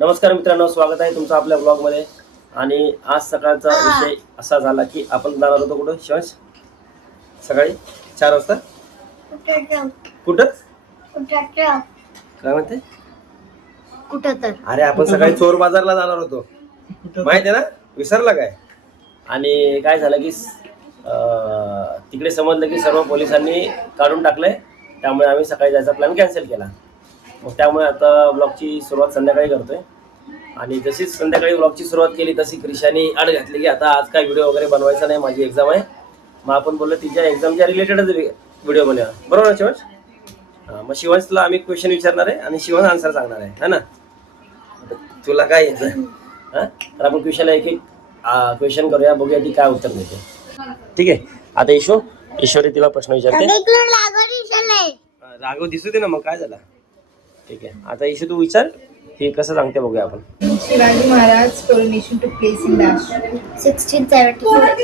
नमस्कार मित्रांनो, स्वागत आहे तुमचं आपल्या ब्लॉगमध्ये. आणि आज सकाळचा विषय असा झाला की आपण जाणार होतो कुठं शिवांश? सकाळी 4 वाजता. कुठं काय म्हणते? कुठं तर अरे आपण सकाळी चोर बाजारला जाणार होतो, माहिती आहे ना? विसरला काय? आणि काय झालं की तिकडे समजलं की सर्व पोलिसांनी काढून टाकलंय, त्यामुळे आम्ही सकाळी जायचा प्लॅन कॅन्सल केला. मग त्यामुळे आता ब्लॉगची सुरुवात संध्याकाळी करतोय. आणि जशीच संध्याकाळी ब्लॉगची सुरुवात केली तशी क्रिशाने आड घातली की आता आज काय व्हिडिओ वगैरे बनवायचा नाही, माझी एक्झाम आहे. मग आपण बोललो तिच्या एक्झामच्या रिलेटेडच व्हिडिओ बनवा, बरोबर ना शिवांश? मग शिवांशला आम्ही क्वेश्चन विचारणार आहे आणि शिवांश आन्सर सांगणार आहे, है ना? तुला काय येतं? तर आपण क्वेश्चनला एक एक क्वेश्चन करूया, बघूया ती काय उत्तर देते. ठीक आहे. आता ईश्वरी तिला प्रश्न विचारते. राघव दिसू दे ना, मग काय झालं? ठीक आहे. आता ईशू तू विचार, हे कसं सांगते बघूया आपण. Shivaji Maharaj's coronation took place in dash. 1674 AD.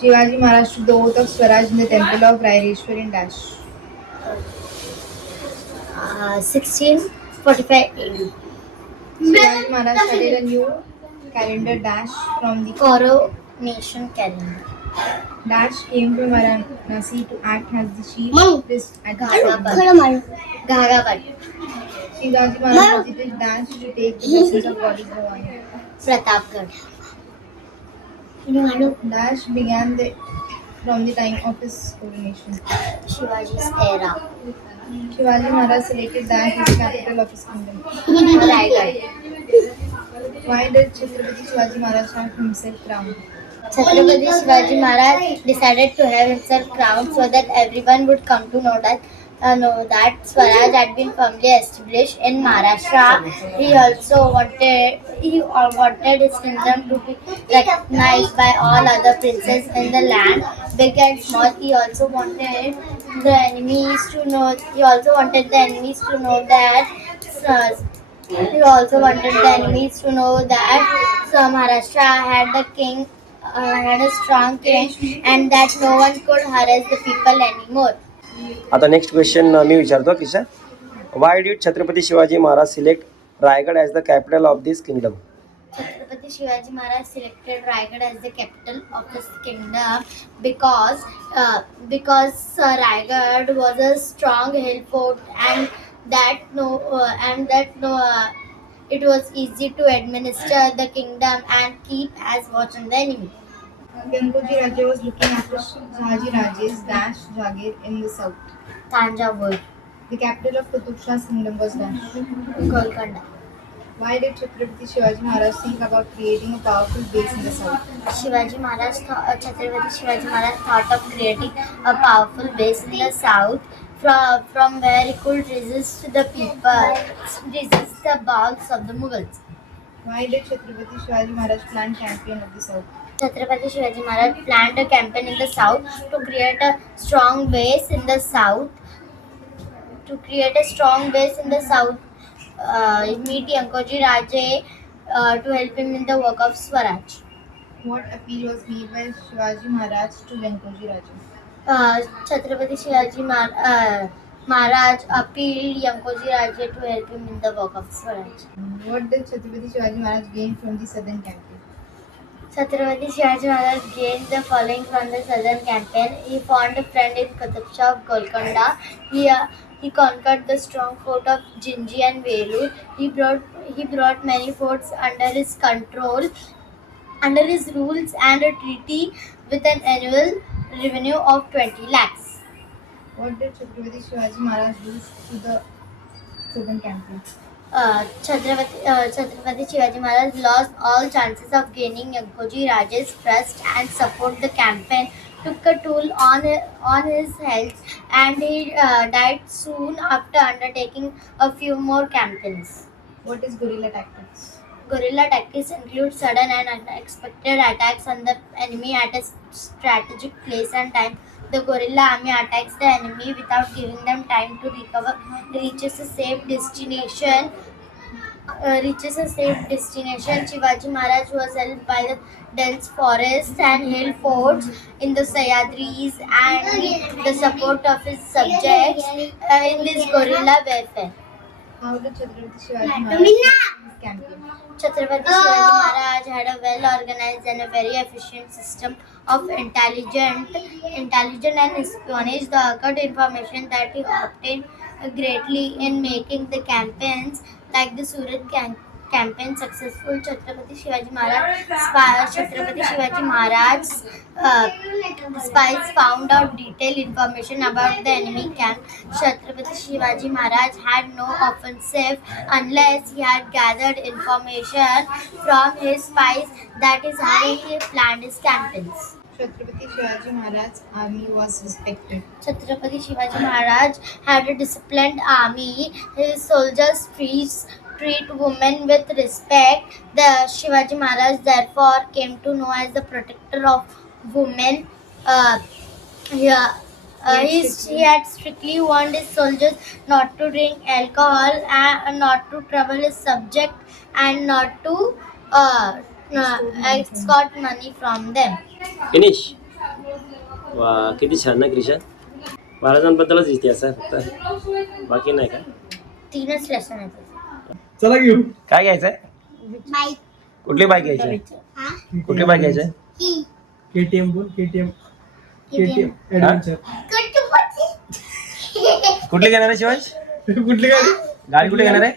Shivaji Maharaj took the oath of Swaraj in the temple of Raireshwar in dash. 1645 AD. Shivaji Maharaj started a new calendar dash from the Coronation calendar. dash came from Varanasi to act as the chief priest at the Gharabad. Shivaji Maharaj visited dash to take the blessings of Goddess Bhavani. Pratapgarh. Dash began from the time of his coronation. Shivaji's era. Shivaji Maharaj selected dash as the capital of his kingdom. Raigad. Why did Chhatrapati Shivaji Maharaj have himself crowned? Chhatrapati Shivaji Maharaj decided to have himself crowned so that everyone would come to know that Swaraj had been firmly established in Maharashtra. He also wanted his kingdom to be recognized by all other princes in the land, big and small. He also wanted the enemies to know. He also wanted the enemies to know that. Maharashtra had the king. Had a strong king, and that no one could harass the people anymore. आता next question मी विचारतो Kisha. Why did Chhatrapati Shivaji Maharaj select Raigad as the capital of this kingdom? Chhatrapati Shivaji Maharaj selected Raigad as the capital of his kingdom because Raigad was a strong hill fort, it was easy to administer the kingdom and keep as watch on the enemy. Gangoji Raja was looking after Shahaji Raje's dash Jagir in the south. Tanjavur. The capital of Qutub Shah's kingdom was dash. Golconda. Why did Chhatrapati Shivaji Maharaj think about creating a powerful base in the south? Chhatrapati Shivaji Maharaj thought of creating a powerful base in the south from where he could resist the balls of the Mughals. Why did Chhatrapati Shivaji Maharaj plan campaign of the south? Chhatrapati Shivaji Maharaj planned a campaign in the south to create a strong base in the south. Meet Yankoji Raje to help him in the work of Swaraj. What appeal was made by Shivaji Maharaj to Gangoji Raja? Chhatrapati Shivaji Maharaj appealed Yankoji Raje to help him in the work of Swaraj. What did Chhatrapati Shivaji Maharaj gain from the southern campaign? Chhatrapati Shivaji Maharaj gained the following from the southern campaign. He found a friend in Qutub Shah of Golconda. He conquered the strong fort of Jinji and Velur. He brought many forts under his control, under his rules, and a treaty with an annual revenue of 20 lakhs. What did Chhatrapati Shivaji Maharaj do to the southern campaign? Chhatrapati Shivaji Maharaj lost all chances of gaining Yankoji Raje's trust and support. The campaign took a toll on his health, and he died soon after undertaking a few more campaigns. What is guerrilla tactics? Guerrilla tactics include sudden and unexpected attacks on the enemy at a strategic place and time. The guerrilla army attacks the enemy without giving them time to recover, reaches a safe destination. Shivaji Maharaj was helped by the dense forests and hill forts in the Sahyadris and the support of his subjects in this guerrilla warfare. How did Chhatrapati Shivaji Like Maharaj his campaign? Chhatrapati Shivaji Maharaj had a well organized and a very efficient system of intelligent and espionage. The occurred information that he obtained greatly in making the campaigns like the Surat campaign successful. Chhatrapati Shivaji Maharaj's spies found out detailed information about the enemy camp. Chhatrapati Shivaji Maharaj had no offensive unless he had gathered information from his spies. That is how he planned his campaigns. Chhatrapati Shivaji Maharaj's army was respected. Chhatrapati Shivaji Maharaj had a disciplined army. His soldiers treat women with respect. The Shivaji Maharaj therefore came to know as the protector of women. Yeah. He had strictly warned his soldiers not to drink alcohol and not to trouble his subject and not to extort money from them. Finish. वा किती छान ना क्रिशा. महाराजांबद्दलच इतिहास आहे फक्त, बाकी नाही का? 3च लेसन आहेत. चला घेऊ. काय घ्यायचंय? बाईक. कुठली बाईक घ्यायची? कुठली बाईक घ्यायची? केटीएम बोल. KTM adventure. कुठली घेणार आहे शिवाज? कुठली गाडी? गाडी कुठली घेणार आहे?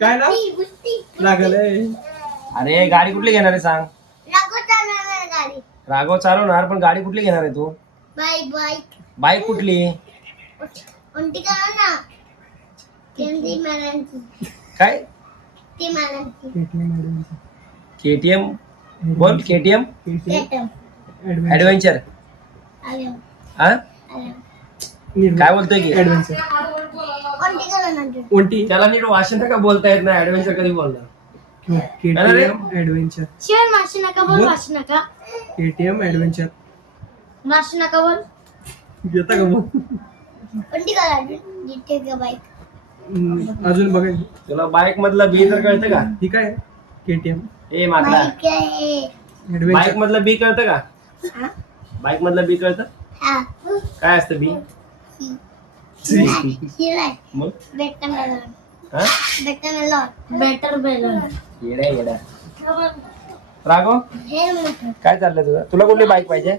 काय ना लागलंय. अरे गाडी कुठली घेणार आहे सांग. राघव चालवणार, पण गाडी कुठली घेणार आहे तू? बाईक. बाईक कुठली? उंटी करा ना. ती मारांची. काय? ती मारांची. KTM adventure. केटीएम बोल. KTM adventure. हा काय बोलतोय की? ऍडव्हेंचर. उंटी करा ना. उंटी. त्याला नीट वाचन का बोलता येत नाही. ऍडव्हेंचर कधी बोलणार? KTM adventure. शिवाय माशी नका बोल. माशी नका. KTM adventure. माशी नका बोल. घेता का मग? उंटी करा. जिथे का बाईक. अजून बघायचं. तुला बाईक मधलं बी तर कळतं का? ही काय केटीएम ए माकडा, बाईक आहे. Bike adventure. मधलं बी कळतं का? हा? बाईक मधलं बी कळतं? हा. काय असतं बी? शिवाय. मग बेटर मेलॉन. हा? Better melon. येड्या. राघव हे मोठं. काय चाललंय तुझं? तुला कुठली बाईक पाहिजे?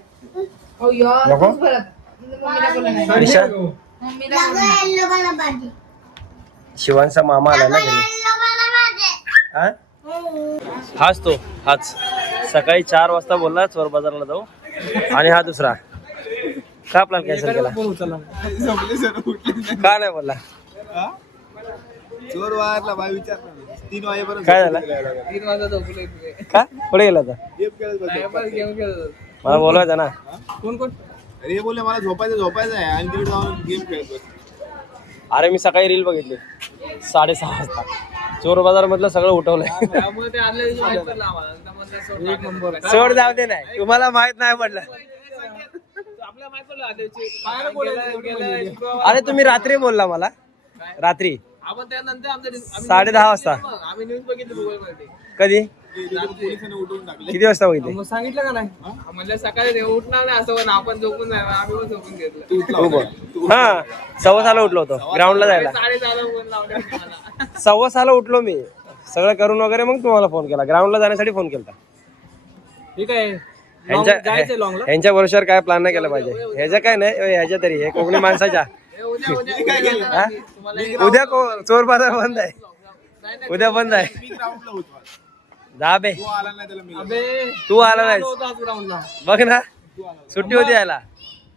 Oh यार नको? तूच भरत. मम्मीला बोला नाही. रिक्षा? मम्मीला बोला नाही. येल्लो वाला पाहिजे. शिवांचा मामा आला ना घरी. येल्लो वाला पाहिजे. हा? हाच सकाळी 4 वाजता बोलला चोर बाजारला जाऊ, आणि हा दुसरा का प्लॅन कॅन्सल केला? का नाही बोलला? चोर वाजला बाय विचार 3 वाजेपर्यंत काय झालं? 3 वाजता झोपलोय मी. का पुढे गेला होता? गेम खेळत बसलो. गेम खेळत. मला बोलवायचं ना. कोण? अरे हे बोलले मला झोपायचं आहे आणि तिकडे जाऊन गेम खेळत बसलो. अरे मी सकाळी रील बघितली 6:30 वाजता. चोर बाजार मधलं सगळं उठवलंय. त्यामुळे ते आदल्या दिवशी माहित पडलं आम्हाला. नंतर एक नंबर. सोड जाऊ दे नाही, तुम्हाला माहित नाही पडलं. आपल्याला माहित पडलं आदल्या दिवशी. पाहायला बोलायचं. अरे तुम्ही रात्री बोलला मला. रात्री आपण त्यानंतर आमच्या 10:30 वाजता. आम्ही न्यूज बघितली गुगल मध्ये. कधी? पोलिसांनी उठवून टाकले. किती वाजता बघितली? मग सांगितलं का नाही? म्हणलं सकाळी ते उठणार नाही असं पण आपण झोपून जाणार. आम्ही पण झोपून घेतलं. तू बोल. हा 6:15 उठलो होतो ग्राउंडला जायला. 4:30 फोन लावले मला. 6:15 उठलो मी, सगळं करून वगैरे मग तुम्हाला फोन केला. ग्राउंडला जाण्यासाठी फोन केला. ठीक आहे. ह्यांच्या वर्षावर काय प्लॅन नाही केला पाहिजे. ह्याच्या काय नाही, ह्याच्या तरी हे कोकणी माणसाच्या. हा? उद्या चोर बाजार बंद आहे. उद्या बंद आहे. मी ग्राउंडला होतो. जा बे. तू आला नाही त्याला मी. तू आला नाहीस. बघ ना, सुट्टी होती यायला.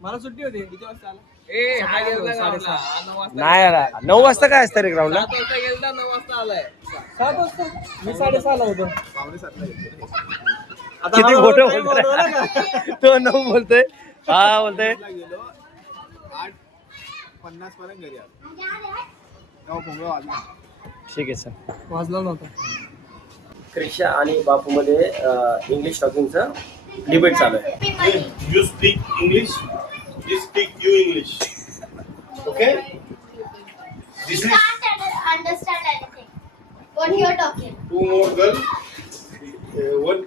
मला सुट्टी होती. किती वाजता आला? ए हा गेलता ग्राउंडला. 9 वाजता. नाही आला. 9 वाजता काय असतं रे ग्राउंडला? 7 वाजता गेलता. 9 वाजता आलाय. 7 वाजता. मी 6:30 ला होतो. 7:30 घेतले. किती मोठं बोलतोय तो. 9 बोलतोय. हा बोलतोय. गेलो 8:50 पर्यंत घरी आलो. तेव्हा भोंगळा वाजला. ठीक आहे सर. वाजला नव्हता. क्रिशा आणि बापू मध्ये इंग्लिश टॉकिंगचं डिबेट चालू आहे. You speak English, you speak you English. Okay? This is Can't understand anything. What you are talking? 2 more girl. One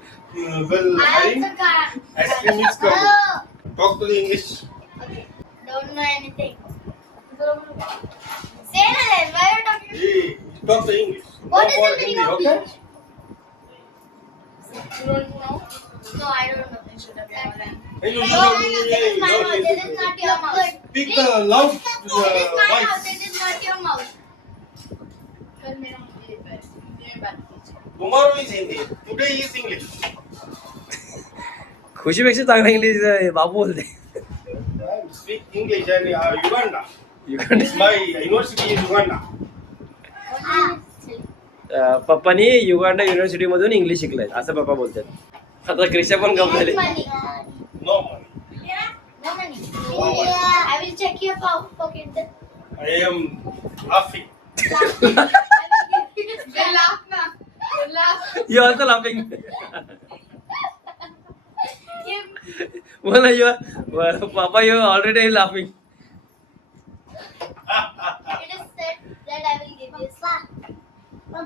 girl I hiding. also can't. Ice cream mix kar. Oh, Talk to the English. okay. Don't know anything. Say na then. Why are you talking? Hey, talk the English. What No is more the meaning Hindi, of okay? beach? You don't know? No, I don't know. You should have known then. Hey, you No, should this is have- my no, mouth. This is not your mouth. Speak the loud This is my mouth. voice. This is not your mouth. कल मेरा Hindi paper है. हिंदी में बात कीजिए. Tomorrow is Hindi. Today is English. खुशीपेक्षा चांगला English बाबू बोलते. Speak English and Uganda. Uganda. It's my university in Uganda. पप्पानी Uganda university मधून इंग्लिश शिकलंय असं पप्पा बोलतात. आता क्रिशा पण गप झाले. Money. No money. No money. I will check your pocket. Then. I am laughing. I will give you They laugh na. They laugh. You also laughing. Give. बोला यू पापा you already laughing. It is said that I will give you. No,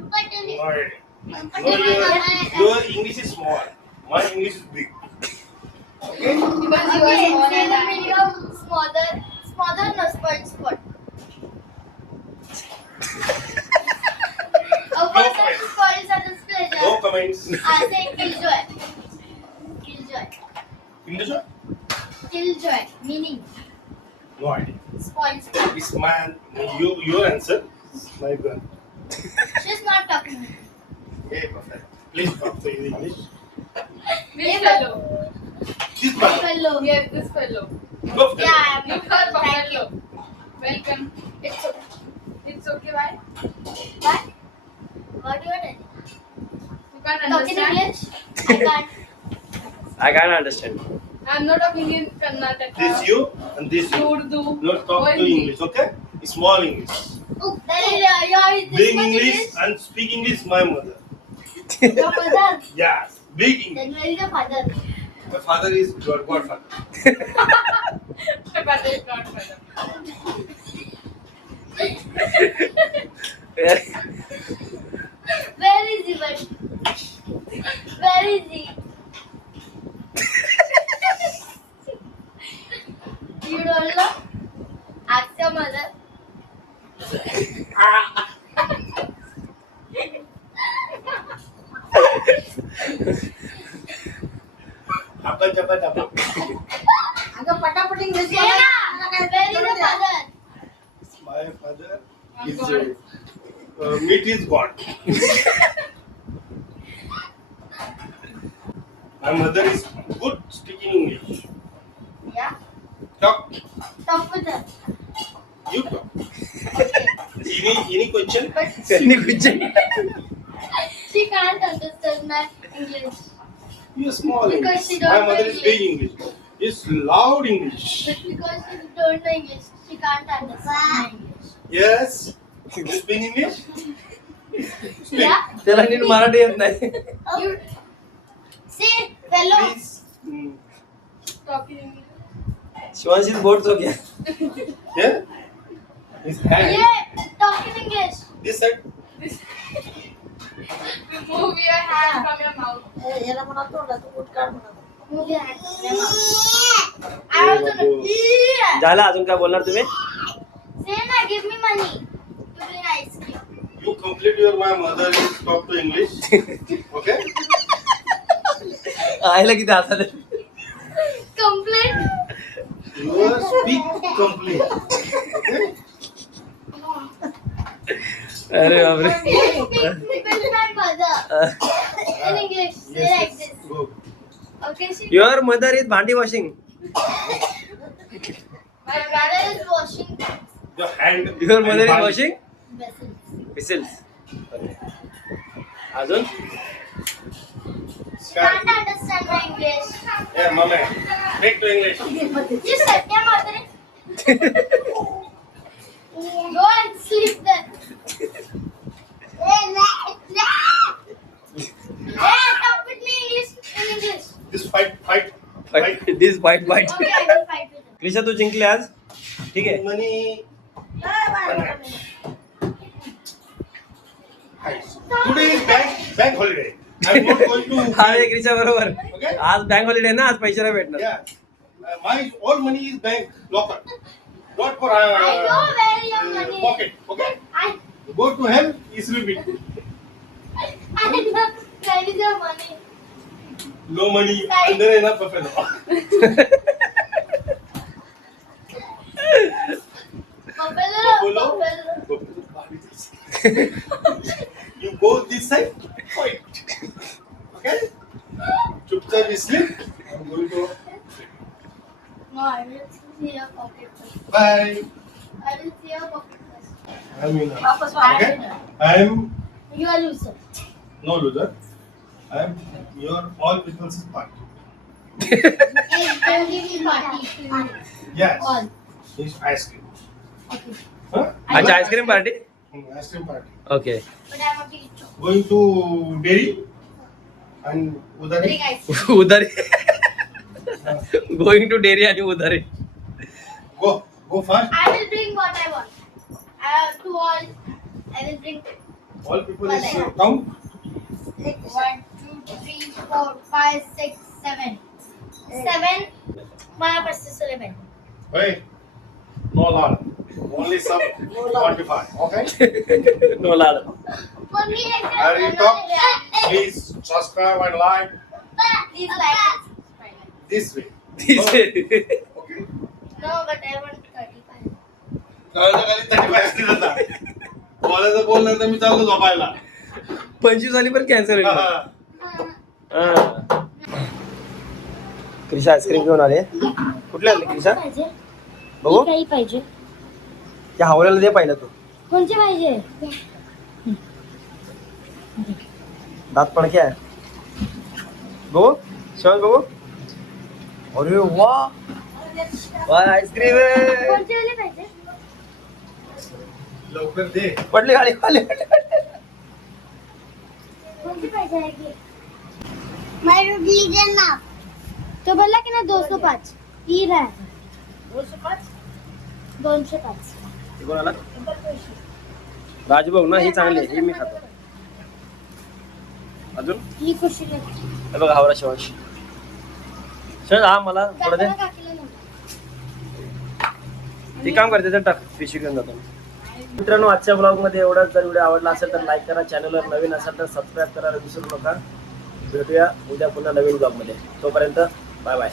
your English is small. My English is big. Because you are Okay, smaller say the than meaning of smaller no spoiled spot. A person who spoils others' pleasure. No comments. Say killjoy. Killjoy. English? Killjoy. Meaning No idea. spoiled spot. It's man. Your answer. It's my girl. She's not talking. Hey, perfect. Please talk to you English. This fellow. This man. Hello. Yes, this fellow. Go for Yeah, it. I'm Look for Buffalo. Welcome. It's okay, why? What? What you are doing? You can't Talking understand. English? I can't. I can understand. I'm not talking in Karnataka. This you and this you. Urdu. Not talk to Hindi. English, okay? Small English. Oh, then your is this Big much English and speak English, my mother. Your mother. Yes, big English. Then where is your father? My father is godfather. My father is not father. Where is he? But where is he? You don't know? Ask your mother. Apa chapa chapa. Say na. Where is your father? My father I'm is God. meat is God. My mother is good speaking English. Yeah. Talk. Talk with her. You talk. Any question? But she can't understand my English. You small Because English. she don't My know mother is big English. It's loud English. But because she don't know English, she can't understand English. Yes. You speak English? Speak. Yeah. त्याला नीट मराठी येत नाही. You say fellow. Please. Talking English. शिवांशी बोट चोक घ्या. Yeah. His hand. Yeah. Talk in English. This side. Remove your hand from your mouth. Move your hand from your mouth. I also know. Yeah. झालं अजून काय बोलणार तुम्ही? Say na, give me money to bring ice cream. You complete your my mother is talk to English. Okay? आईला किती हसायला. Complete. You speak complete. Okay? अरे बापरे. Speak with my mother in English. Say like this. Go. Okay, she. Your mother is bhandi washing. My brother is washing Your hand. Your mother is washing vessels. Vessels. अजून Can't understand my English. Yeah, mama. Take to English. You said your mother. Go and sleep then. Hey, talk with me English in English. This fight. This bite bite. Okay, I will fight with him. Krisha तू जिंकले आज. ठीक आहे. Money. Today is bank holiday. I'm not going to. हा एक क्रिशा बरोबर. Okay? आज bank holiday ना, आज पैसे नाही भेटणार. Yeah. My all money is bank locker. Not for I know where your money is. pocket. Okay. I Go to hell. Is repeat. know where is your money. No money. Under enough buffalo. Buffalo. Buffalo. You go this side. Fight. Okay. Chupchap you sleep. I'm going to. No, I will see your pocket first. Bye. I will see your pocket first. I'm in. Wapas Okay. I'm You are loser. no loser. I'm your all people's party. I'm giving party to you. Yes. All. It's ice cream. Okay. Huh? अच्छा ice cream party Ice cream party. Okay But I want to eat chocolate. Going to dairy and udari. Bring ice cream. उधारी going to dairy आणि उधारी Go fast. I will bring what I want. To all, I will bring All people is count. 1, 2, 3, 4, 5, 6, 7. 7. My first is 11. Hey, no lot. Only some 45. Okay. No Lad Mommy, Harry talk. Please subscribe and like Please like it. this way. तिचे Okay. No, but I want 35. कळलं खाली 35 असतील आता. बोलायचं बोलल्यानंतर मी चाललो झोपायला. 25 झाली पण कॅन्सल हा, होईल हा. क्रिशा आईस्क्रीम घेऊन आले कुठले आले क्रिशा पाहिजे बघू काही पाहिजे त्या हावल्याला दे पाहिलं तू कोणचे पाहिजे दात पडके आहे बघू शेवट बघू अरे वा वा आईस्क्रीम आहे कोणचे वाले पाहिजे लवकर दे. पडली गाडी खाली कोणते पाहिजे आहे की माय रिलीजन ना तो बोलला की ना 205 ही रहा 205 कोणाला राजभाऊ ना ही चांगली आहे ही मी खातो अजून ही खुशी नाही हे बघा हावरा शिवांश शर हा मला थोडं दे काकीला नव्हतं. ती काम करते तर टाक पिशवी घेऊन जातो मित्रांनो आजच्या ब्लॉगमध्ये एवढाच जर व्हिडिओ आवडला असेल तर लाईक करा चॅनलवर नवीन असेल तर सबस्क्राईब करायला विसरू नका भेटूया उद्या पुन्हा नवीन ब्लॉगमध्ये तोपर्यंत बाय बाय